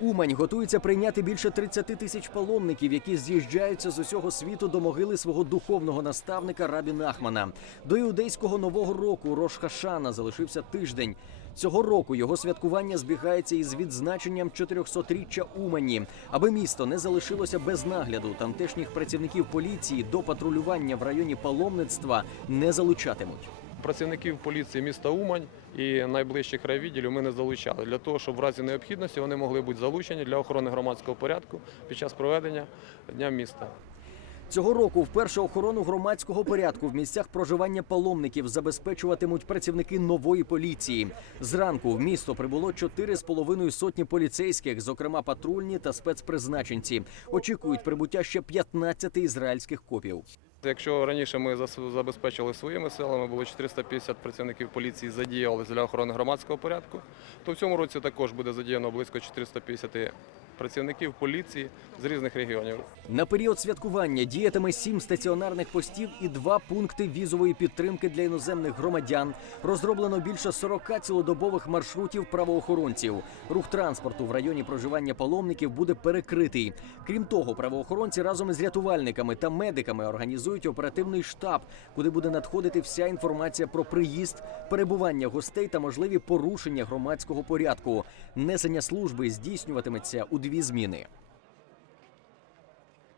Умань готується прийняти більше 30 тисяч паломників, які з'їжджаються з усього світу до могили свого духовного наставника Рабі Нахмана. До іудейського нового року Рош Хашана залишився тиждень. Цього року його святкування збігається із відзначенням 400-річчя Умані. Аби місто не залишилося без нагляду, тамтешніх працівників поліції до патрулювання в районі паломництва не залучатимуть. Працівників поліції міста Умань і найближчих райвідділів ми не залучали для того, щоб в разі необхідності вони могли бути залучені для охорони громадського порядку під час проведення дня міста. Цього року вперше охорону громадського порядку в місцях проживання паломників забезпечуватимуть працівники нової поліції. Зранку в місто прибуло 4,5 сотні поліцейських, зокрема патрульні та спецпризначенці. Очікують прибуття ще 15 ізраїльських копів. Якщо раніше ми забезпечили своїми силами, було 450 працівників поліції задіялися для охорони громадського порядку, то в цьому році також буде задіяно близько 450 працівників поліції з різних регіонів. На період святкування діятиме сім стаціонарних постів і два пункти візової підтримки для іноземних громадян. Розроблено більше 40 цілодобових маршрутів правоохоронців. Рух транспорту в районі проживання паломників буде перекритий. Крім того, правоохоронці разом із рятувальниками та медиками організують оперативний штаб, куди буде надходити вся інформація про приїзд, перебування гостей та можливі порушення громадського порядку. Несення служби здійснюватиметься у дві зміни.